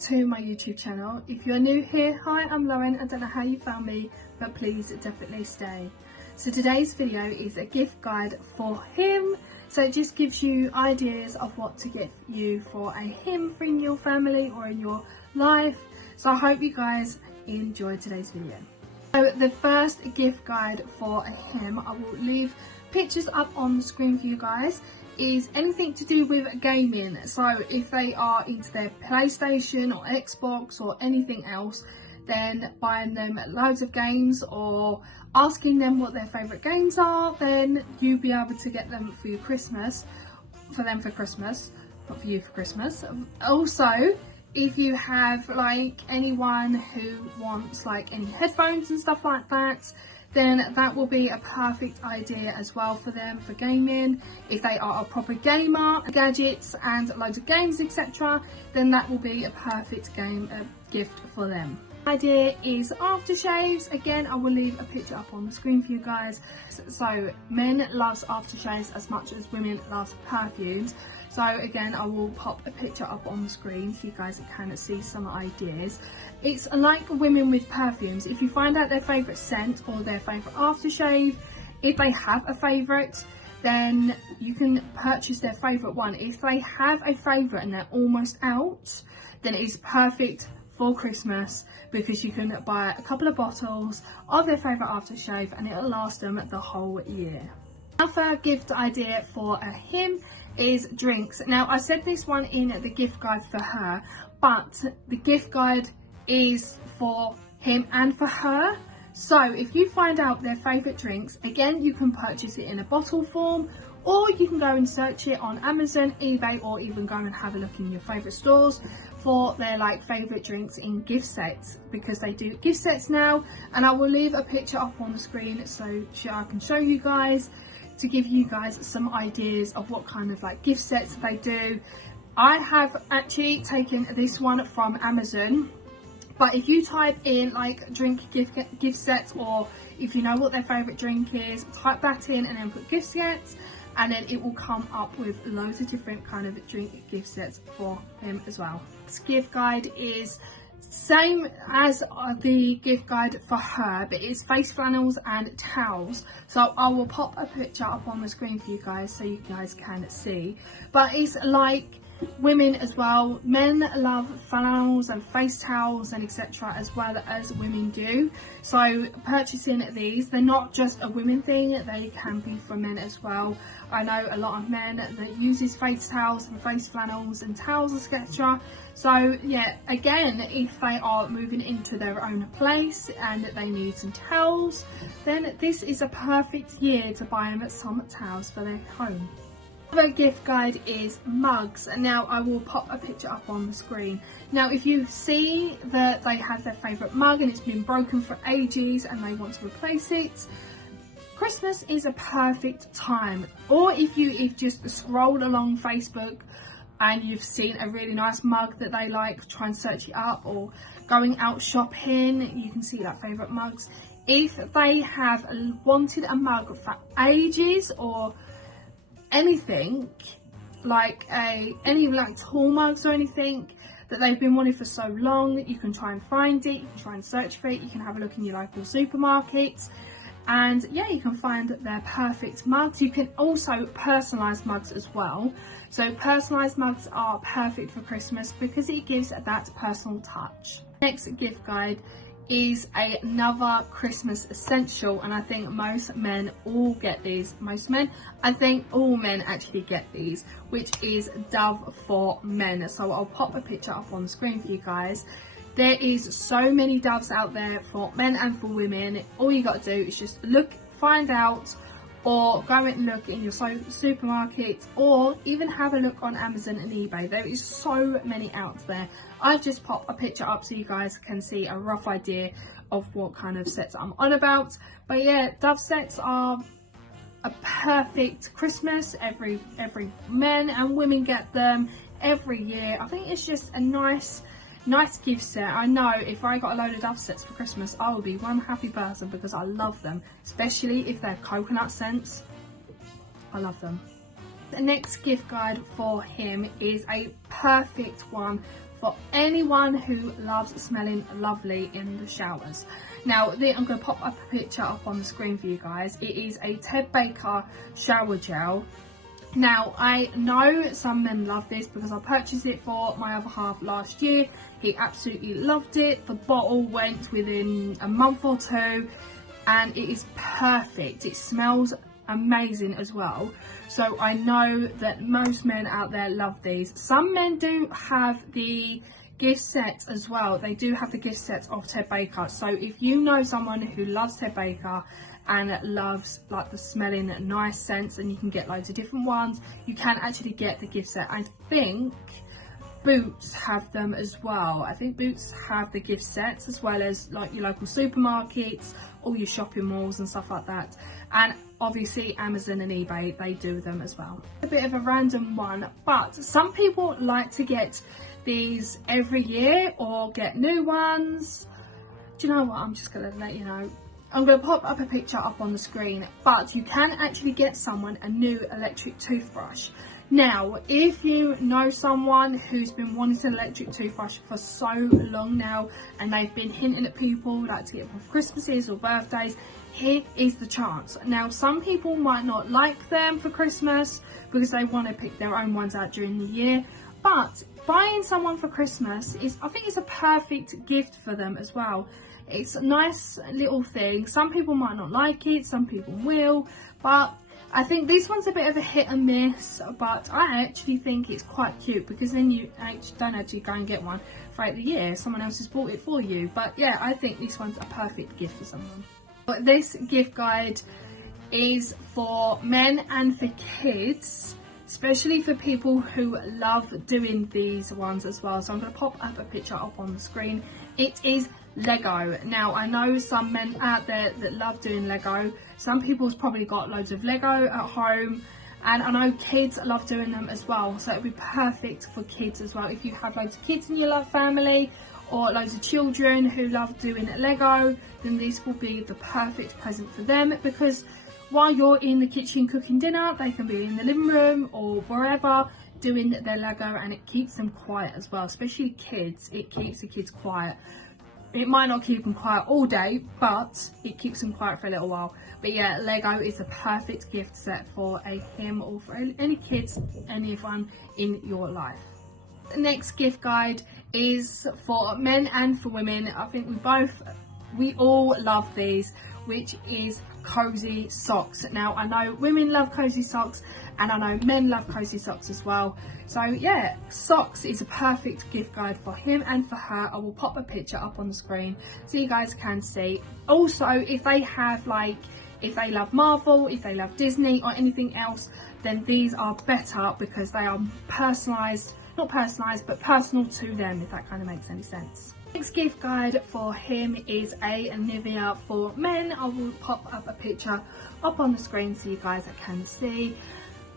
to my YouTube channel. If you're new here, hi, I'm Lauren. I don't know how you found me, but please definitely stay. So today's video is a gift guide for him. So it just gives you ideas of what to get you for a him for in your family or in your life. So I hope you guys enjoyed today's video. So the first gift guide for a him, I will leave pictures up on the screen for you guys, is anything to do with gaming. So if they are into their PlayStation or Xbox or anything else, then buying them loads of games or asking them what their favourite games are, then you'll be able to get them for your Christmas, for them for Christmas, not for you for Christmas. Also, if you have like anyone who wants like any headphones and stuff like that, then that will be a perfect idea as well for them for gaming. If they are a proper gamer, gadgets and loads of games, etc., then that will be a perfect gift for them. Idea is aftershaves. Again, I will leave a picture up on the screen for you guys. So men loves aftershaves as much as women love perfumes. So again, I will pop a picture up on the screen so you guys can see some ideas. It's like women with perfumes. If you find out their favourite scent or their favourite aftershave, if they have a favourite, then you can purchase their favourite one. If they have a favourite and they're almost out, then it is perfect for Christmas, because you can buy a couple of bottles of their favourite aftershave and it'll last them the whole year. Another gift idea for a him is drinks. Now I said this one in the gift guide for her, but the gift guide is for him and for her. So if you find out their favourite drinks, again you can purchase it in a bottle form, or you can go and search it on Amazon, eBay, or even go and have a look in your favourite stores for their like favourite drinks in gift sets, because they do gift sets now. And I will leave a picture up on the screen so I can show you guys, to give you guys some ideas of what kind of like gift sets they do. I have actually taken this one from Amazon, but if you type in like drink gift sets, or if you know what their favourite drink is, type that in and then put gift sets, and then it will come up with loads of different kind of drink gift sets for him as well. This gift guide is same as the gift guide for her, but it's face flannels and towels. So I will pop a picture up on the screen for you guys so you guys can see. But it's like women as well. Men love flannels and face towels and etc. as well as women do. So purchasing these, they're not just a women thing, they can be for men as well. I know a lot of men that uses face towels and face flannels and towels, etc. So yeah, again, if they are moving into their own place and they need some towels, then this is a perfect year to buy them some towels for their home. Another gift guide is mugs. Now I will pop a picture up on the screen. Now if you see that they have their favourite mug and it's been broken for ages and they want to replace it, Christmas is a perfect time. Or if you've just scrolled along Facebook and you've seen a really nice mug that they like, try and search it up, or going out shopping, you can see like favourite mugs. If they have wanted a mug for ages, or anything like any like tall mugs or anything that they've been wanting for so long, you can try and find it, you can try and search for it, you can have a look in your local supermarkets, and yeah, you can find their perfect mugs. You can also personalise mugs as well. So personalised mugs are perfect for Christmas because it gives that personal touch. Next gift guide is another Christmas essential, and I think most men all get these. I think all men actually get these, which is Dove for men. So I'll pop a picture up on the screen for you guys. There is so many Doves out there for men and for women. All you got to do is just look, find out, or go and look in your supermarket, or even have a look on Amazon and eBay. There is so many out there. I've just popped a picture up so you guys can see a rough idea of what kind of sets I'm on about. But yeah, Dove sets are a perfect Christmas. Every men and women get them every year. I think it's just a nice gift set. I know if I got a load of Dove sets for Christmas, I would be one happy person, because I love them, especially if they're coconut scents. I love them. The next gift guide for him is a perfect one for anyone who loves smelling lovely in the showers. Now, I'm going to pop up a picture up on the screen for you guys. It is a Ted Baker shower gel. Now, I know some men love this because I purchased it for my other half last year. He absolutely loved it. The bottle went within a month or two and it is perfect. It smells amazing as well. So I know that most men out there love these. Some men do have the gift sets as well. They do have the gift sets of Ted Baker. So if you know someone who loves Ted Baker and loves like the smelling nice scents, and you can get loads of different ones, you can actually get the gift set. I think Boots have them as well. I think Boots have the gift sets as well as like your local supermarkets, all your shopping malls and stuff like that. And obviously Amazon and eBay, they do them as well. A bit of a random one, but some people like to get these every year or get new ones. Do you know what? I'm just going to let you know. I'm going to pop up a picture up on the screen, but you can actually get someone a new electric toothbrush. Now, if you know someone who's been wanting an electric toothbrush for so long now, and they've been hinting at people like to get them for Christmases or birthdays, here is the chance. Now, some people might not like them for Christmas because they want to pick their own ones out during the year, but buying someone for Christmas I think it's a perfect gift for them as well. It's a nice little thing. Some people might not like it, some people will, but I think this one's a bit of a hit and miss, but I actually think it's quite cute because then you don't actually go and get one throughout the year. Someone else has bought it for you. But yeah, I think this one's a perfect gift for someone. But this gift guide is for men and for kids, especially for people who love doing these ones as well. So I'm going to pop up a picture up on the screen. It is Lego. Now, I know some men out there that love doing Lego. Some people's probably got loads of Lego at home, and I know kids love doing them as well. So it'd be perfect for kids as well. If you have loads of kids in your family or loads of children who love doing Lego, then this will be the perfect present for them, because while you're in the kitchen cooking dinner, they can be in the living room or wherever doing their Lego, and it keeps them quiet as well, especially kids. It keeps the kids quiet. It might not keep them quiet all day, but it keeps them quiet for a little while. But yeah, Lego is a perfect gift set for him or for any kids, anyone in your life. The next gift guide is for men and for women. I think we all love these, which is cozy socks. Now, I know women love cozy socks and I know men love cozy socks as well. So yeah, socks is a perfect gift guide for him and for her. I will pop a picture up on the screen so you guys can see. Also, if they love Marvel, if they love Disney or anything else, then these are better because they are personalised, not personalised, but personal to them, if that kind of makes any sense. Next gift guide for him is a Nivea for men. I will pop up a picture up on the screen so you guys can see.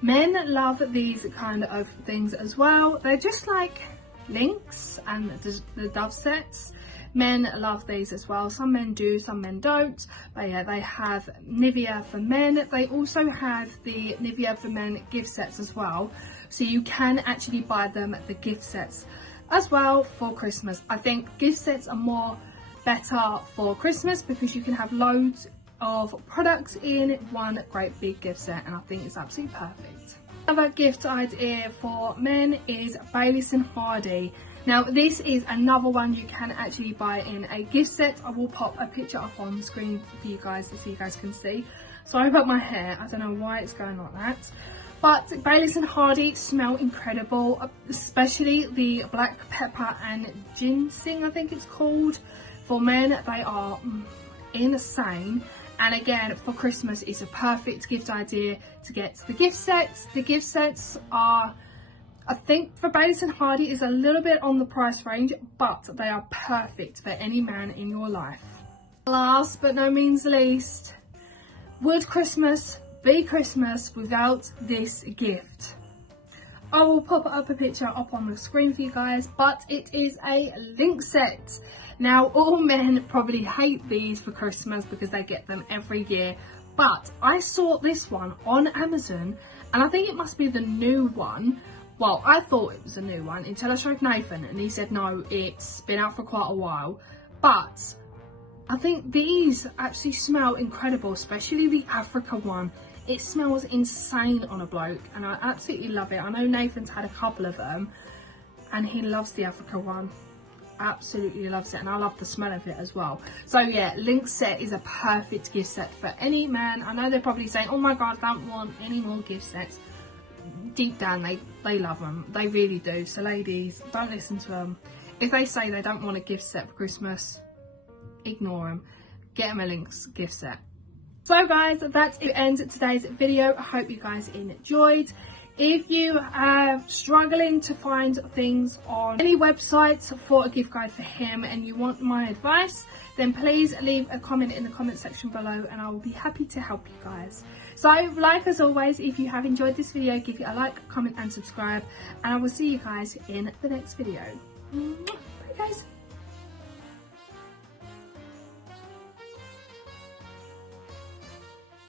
Men love these kind of things as well. They're just like Lynx and the Dove sets. Men love these as well. Some men do, some men don't. But yeah, they have Nivea for men. They also have the Nivea for men gift sets as well. So you can actually buy them the gift sets as well for Christmas. I think gift sets are better for Christmas because you can have loads of products in one great big gift set, and I think it's absolutely perfect. Another gift idea for men is Baylis and Hardy. Now, this is another one you can actually buy in a gift set. I will pop a picture up on the screen for you guys so you guys can see. Sorry about my hair, I don't know why it's going like that. But Baylis and Hardy smell incredible, especially the black pepper and ginseng, I think it's called. For men, they are insane. And again, for Christmas, it's a perfect gift idea to get the gift sets. The gift sets are, I think for Baylis and Hardy is a little bit on the price range, but they are perfect for any man in your life. Last but no means least, would Christmas be Christmas without this gift? I will pop up a picture up on the screen for you guys, but it is a link set. Now, all men probably hate these for Christmas because they get them every year, but I saw this one on Amazon and I think it must be the new one, Well, I thought it was a new one until I showed Nathan and he said no, it's been out for quite a while. But I think these actually smell incredible, especially the Africa one. It smells insane on a bloke and I absolutely love it. I know Nathan's had a couple of them and he loves the Africa one. Absolutely loves it, and I love the smell of it as well. So yeah, Link set is a perfect gift set for any man. I know they're probably saying, oh my god, I don't want any more gift sets. Deep down they love them, they really do. So ladies, don't listen to them. If they say they don't want a gift set for Christmas, ignore them. Get them a Link's gift set. So guys, that's it, ends today's video. I hope you guys enjoyed. If you are struggling to find things on any websites for a gift guide for him and you want my advice, then please leave a comment in the comment section below and I will be happy to help you guys. So like as always, if you have enjoyed this video, give it a like, comment and subscribe, and I will see you guys in the next video. Bye guys.